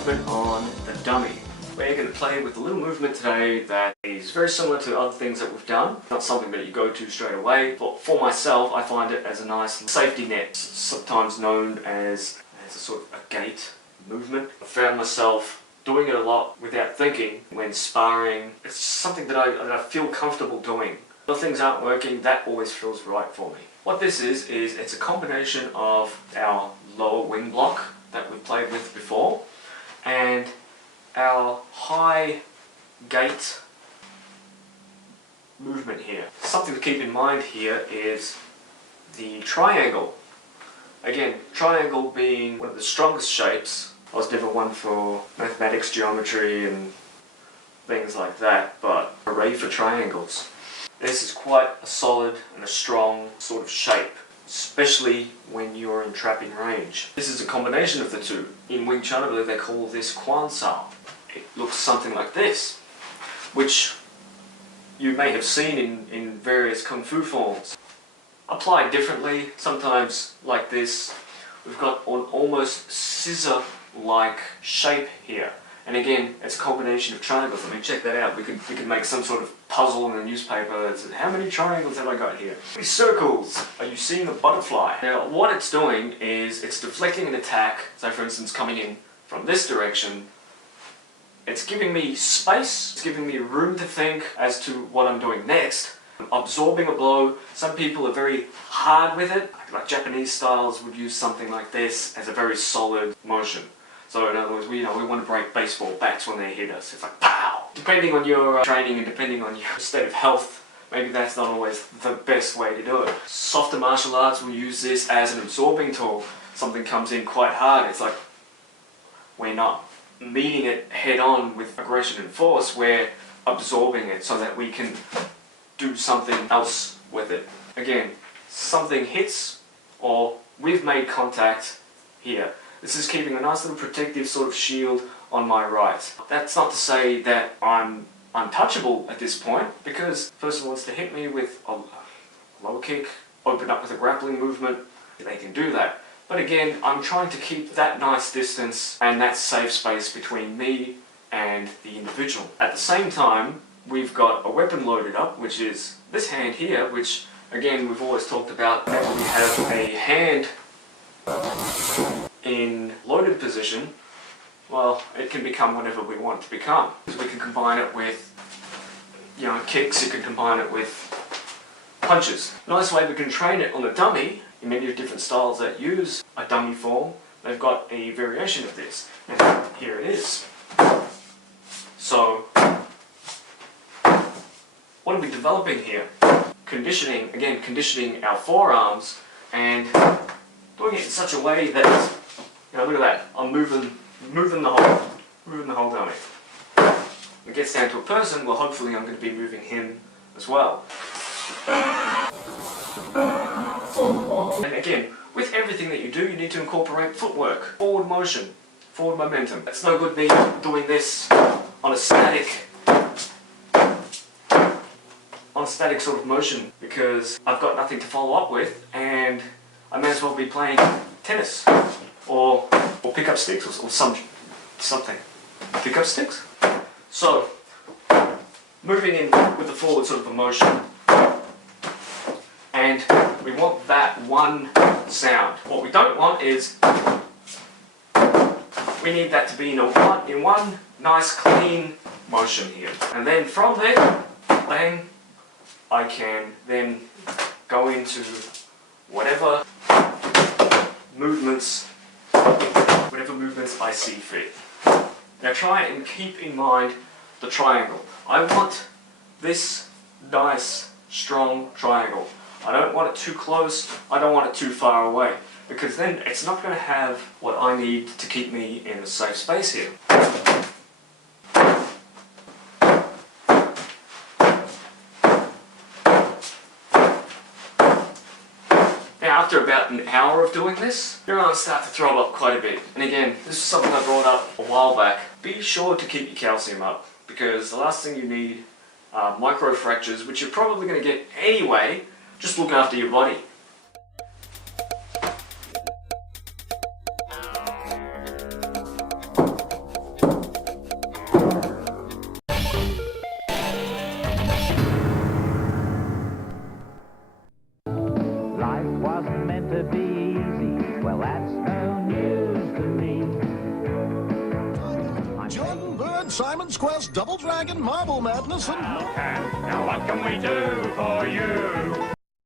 movement on the dummy. We're going to play with a little movement today that is very similar to other things that we've done. Not something that you go to straight away, but for myself I find it as a nice safety net, sometimes known as a sort of a gate movement. I found myself doing it a lot without thinking when sparring. It's just something that I feel comfortable doing. If things aren't working, that always feels right for me. What this is it's a combination of our lower wing block that we've played with before and our high gate movement here. Something to keep in mind here is the triangle. Again, triangle being one of the strongest shapes. I was never one for mathematics, geometry and things like that, but hooray for triangles. This is quite a solid and a strong sort of shape, especially when you're in trapping range. This is a combination of the two. In Wing Chun, I believe they call this Quan Sao. It looks something like this, which you may have seen in various Kung Fu forms. Applied differently, sometimes like this. We've got an almost scissor-like shape here. And again, it's a combination of triangles. I mean, check that out. We could make some sort of puzzle in the newspaper that says, how many triangles have I got here? How many circles? Are you seeing a butterfly? Now, what it's doing is it's deflecting an attack. So for instance, coming in from this direction, it's giving me space. It's giving me room to think as to what I'm doing next. Absorbing a blow. Some people are very hard with it. Like Japanese styles would use something like this as a very solid motion. So in other words, we want to break baseball bats when they hit us. It's like pow! Depending on your training and depending on your state of health, maybe that's not always the best way to do it. Softer martial arts will use this as an absorbing tool. Something comes in quite hard, it's like we're not meeting it head on with aggression and force, we're absorbing it so that we can do something else with it. Again, something hits or we've made contact here. This is keeping a nice little protective sort of shield on my right. That's not to say that I'm untouchable at this point, because the person wants to hit me with a low kick, open up with a grappling movement, they can do that. But again, I'm trying to keep that nice distance and that safe space between me and the individual. At the same time, we've got a weapon loaded up, which is this hand here, which again we've always talked about. Whenever we have a hand in loaded position, well, it can become whatever we want it to become. We can combine it with, kicks, you can combine it with punches. A nice way we can train it on a dummy, in many different styles that use a dummy form, they've got a variation of this. And here it is. So, what are we developing here? Conditioning our forearms and doing it in such a way that, look at that, I'm moving the whole dummy. When it gets down to a person, well, hopefully I'm going to be moving him as well. And again, with everything that you do, you need to incorporate footwork, forward motion, forward momentum. It's no good me doing this on a static sort of motion, because I've got nothing to follow up with, and I may as well be playing tennis or pick up sticks or something. Pick up sticks? So, moving in with the forward sort of a motion, and we want that one sound. What we don't want is, we need that to be in one nice clean motion here. And then from there, bang, I can then go into whatever movements I see fit. Now try and keep in mind the triangle. I want this nice, strong triangle. I don't want it too close, I don't want it too far away, because then it's not going to have what I need to keep me in a safe space here. After about an hour of doing this, your arms start to throw up quite a bit. And again, this is something I brought up a while back. Be sure to keep your calcium up, because the last thing you need are micro fractures, which you're probably going to get anyway. Just look after your body. Sid Simon's Quest, Double Dragon, Marble Madness, and more. Now what can we do for you?